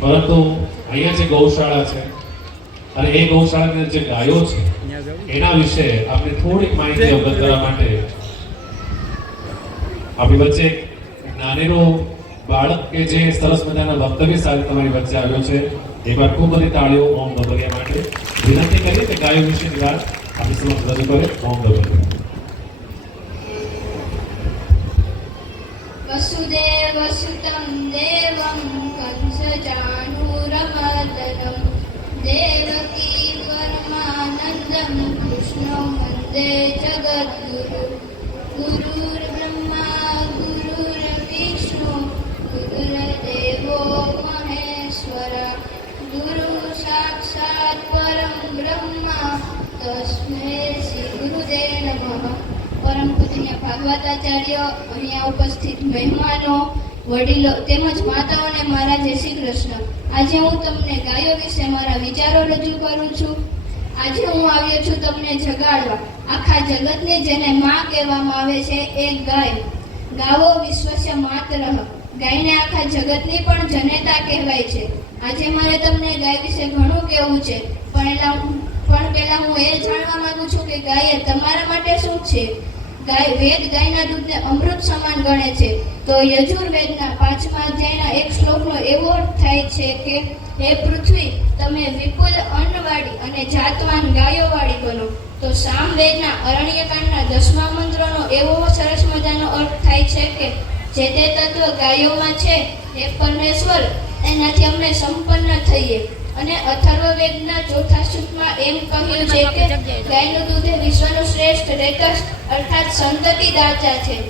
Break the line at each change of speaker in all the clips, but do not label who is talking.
પરંતુ અહીંયા જે ગૌશાળા છે, અને એ ગૌશાળાની જે ગાયો છે, એના વિશે આપણે થોડીક માહિતી અવગત કરવા માટે આપણી વચ્ચે નાનેનો બાળક કે જે સરસ મજાના વક્તવ્ય સાથે તમારી વચ્ચે આવ્યો છે, એ પર ખૂબ બધી તાળીઓ ઓમ દબરિયા માટે વિનંતી કરીએ કે ગાયો વિશે વાત આપણી સમક્ષ રજૂ કરે, ઓમ દબરિયા
વસુદેવ સુતમ દેવમ कंसचाणूरमर्दनं देवकी परमानन्दं कृष्णं वन्दे जगद्गुरु गुरुर्ब्रह्मा गुरुर्विष्णु गुरुर्देवो महेश्वर गुरु साक्षात् परं ब्रह्म तस्मै શ્રી ગુરુદેવ નમઃ પરમ પૂજ્ય ભાગવતાચાર્ય અહીંયા ઉપસ્થિત મહેમાનો વડીલો તેમજ માતાઓને મારા જય શ્રી કૃષ્ણ. આજે હું તમને ગાયો વિશે મારા વિચારો રજૂ કરું છું. આજે હું આવ્યો છું તમને જગાડવા. આખા જગતને જેને માં કહેવામાં આવે છે એ ગાય. ગાવો વિશ્વસ્ય માત્ર. ગાયને આખા જગતની પણ જનેતા કહેવાય છે. આજે મારે તમને ગાય વિશે ઘણું કહેવું છે. પણ એલા પણ પહેલાં હું એ જાણવા માંગુ છું કે ગાય તમારા માટે શું છે? ગાય વેદ ગાયના દૂધને અમૃત સમાન ગણે છે. તો યજુર્વેદના પાંચમા અધ્યાયના એક શ્લોકનો એવો અર્થ થાય છે કે, હે પૃથ્વી, તમે વિપુલ અન્નવાળી અને જાતવાન ગાયોવાળી બનો. તો સામવેદના અરણ્યકાંડના દસમા મંત્રનો એવો સરસ મજાનો અર્થ થાય છે કે, જે તે તત્વ ગાયોમાં છે હે પરમેશ્વર એનાથી અમને સંપન્ન થઈએ. અને અથર્વવેદના ચોથા સૂત્રમાં એમ કહ્યું છે કે, ગાયનું દૂધ એ વિશ્વનું શ્રેષ્ઠ રેતસ અર્થાત સંતતિદાતા છે.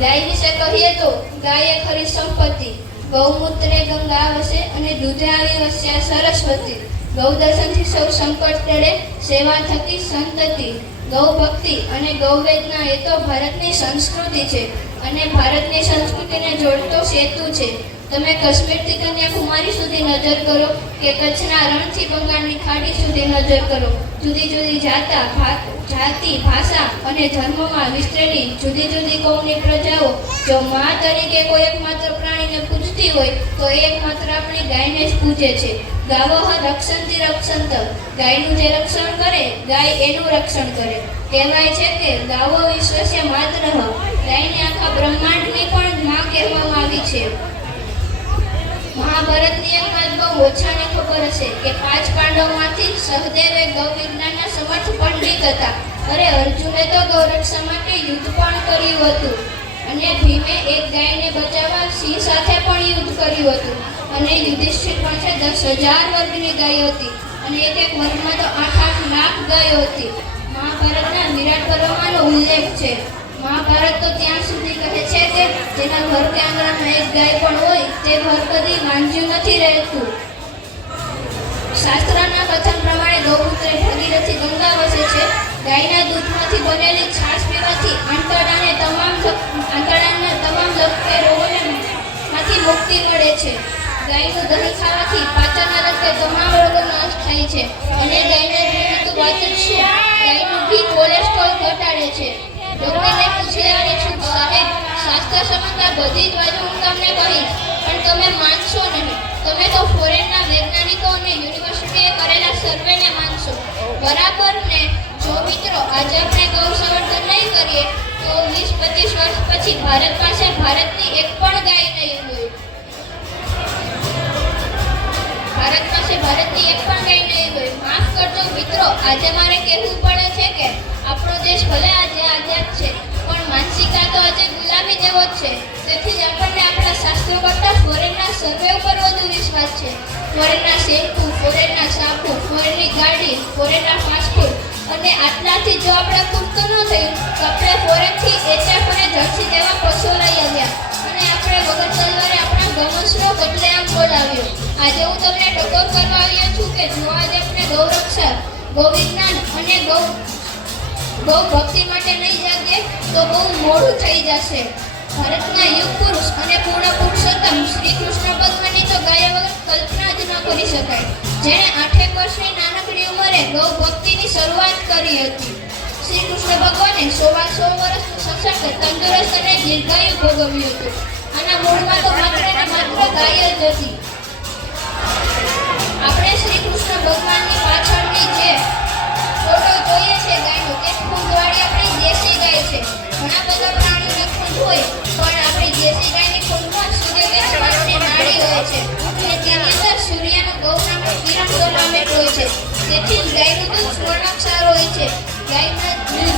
ગાય વિશે કહીએ તો ગાય એ ખરી સંપત્તિ. ગૌમૂત્રે ગંગા વસે અને દૂધે આવી વસ્યા સરસ્વતી. ગૌ દર્શનથી સૌ સંકટ ટળે સેવા થકી સંતતિ. ગૌ ભક્તિ અને ગૌવેદના એ તો ભારતની સંસ્કૃતિ છે અને ભારતની સંસ્કૃતિને જોડતો સેતુ છે. તમે કાશ્મીરથી કન્યાકુમારી સુધી નજર કરો કે કચ્છના રણથી બંગાળની ખાડી સુધી નજર કરો. જુદી જુદી જાતા જાતિ, ભાષા અને ધર્મમાં વિસ્તરેલી જુદી જુદી કૌમની પ્રજાઓ. જો મા તરીકે કોઈ એકમાત્ર પ્રાણીને પૂજતી હોય, તો એ એકમાત્ર આપણી ગાયને જ પૂજે છે. ગાવઃ રક્ષણથી રક્ષંત. ગાયનું જે રક્ષણ કરે, ગાય એનું રક્ષણ કરે. કહેવાય છે કે ગાવો વિશ્વસ્ય માત્ર. ગાયને આખા બ્રહ્માંડની પણ માં કહેવામાં આવી છે. મહાભારતની એક બહુ ઓછાને ખબર હશે કે પાંચ પાંડવમાંથી સહદેવ એ ગૌ વિજ્ઞાનના સમર્થ પંડિત હતા. અરે અર્જુને તો ગૌરક્ષા માટે યુદ્ધ પણ કર્યું હતું. અને ભીમે એક ગાયને બચાવવા સિંહ સાથે પણ યુદ્ધ કર્યું હતું. અને યુધિષ્ઠિર પાસે દસ હજાર વર્ગની ગાયો હતી. અને એક એક વર્ગમાં તો આઠ આઠ લાખ ગાયો હતી. મહાભારતના વિરાટ પર્વમાંનો ઉલ્લેખ છે. મહાભારત તો ત્યાં સુધી કહે છે કે જેના ઘર કે આંગણામાં એક ગાય પણ હોય, તે ઘર કદી વાંજ્યું નથી રહેતું. શાસ્ત્રના કથન પ્રમાણે ગૌમૂત્રે ભગીરથી ગંગા વસે છે. ગાયના દૂધમાંથી બનેલી છાશ પીવાથી આંતરડાને તમામ આંતરડાના તમામ લગતે રોગોને મુક્તિ મળે છે. ગાયનું દહીં ખાવાથી પાચનના લગતે તમામ રોગો નાશ થાય છે. અને ગાયના દૂધ વાત જ ગાયનું ઘી કોલેસ્ટ્રોલ ઘટાડે છે. ડોક્ટરને પૂછી લેવાની છૂટ સાહેબ શાસ્ત્ર સમજતા બધી જ બાજુ હું તમને કહીશ, પણ તમે માનશો નહીં. તમે તો ફોરેનના વૈજ્ઞાનિકો અને યુનિવર્સિટીએ કરેલા સર્વેને માનશો. બરાબર ને? જો મિત્રો, આજે આપણે ગૌ સંવર્ધન નહીં કરીએ, તો વીસ પચીસ વર્ષ પછી ભારત પાસે ભારતની એક પણ ગાય નહીં હોય. ભારત પાસે ભારતની એક પણ ગાય નહીં હોય. માફ કરજો મિત્રો, આજે મારે કહેવું પડે છે કે આપણો દેશ ભલે આજે આઝાદ છે, પણ માનસિકતા તો આજે ગુલામી જેવો જ છે. તેથી જ આપણને આપણા શાસ્ત્રો કરતાં ફોરેનના સર્વે ઉપર વધુ વિશ્વાસ છે. ફોરેનના શેમ્પુ ફોરેનના સાબુ ફોરેનની ગાડી ફોરેનના ફાસ્ટફૂડ અને આટલાથી જો આપણે ખુશ ન થયું, તો આપણે ફોરેનથી એચએફ અને જર્સી જેવા પશુઓ લઈ આવ્યા. અને આપણે વગર તલવારે આપણા ગમસનો કતલેઆમ બોલાવ્યો. આજે હું તમને ટકોર કરવા આવ્યો છું કે જો આજે આપણે ગૌરક્ષા ગૌવિજ્ઞાન અને ગૌ ગૌ ભક્તિ માટે નહીં જાગે તો બહુ મોડું થઈ જશે. ભારતના યુગ પુરુષ અને પૂર્ણ પુરુષોત્તમ શ્રી કૃષ્ણ ભગવાનની તો ગાયા વગર કલ્પના જ ન કરી શકાય. જેણે આઠેક વર્ષની નાનકડી ઉંમરે ગૌ ભક્તિની શરૂઆત કરી હતી. શ્રી કૃષ્ણ ભગવાને સોવા સો વર્ષનું સશક્ત તંદુરસ્ત અને દીર્ઘાયુ ભોગવ્યું હતું. આના મૂળમાં તો માત્ર માત્ર ગાય જ હતી. સ્વર્ણાક્ષર હોય છે. ગાયના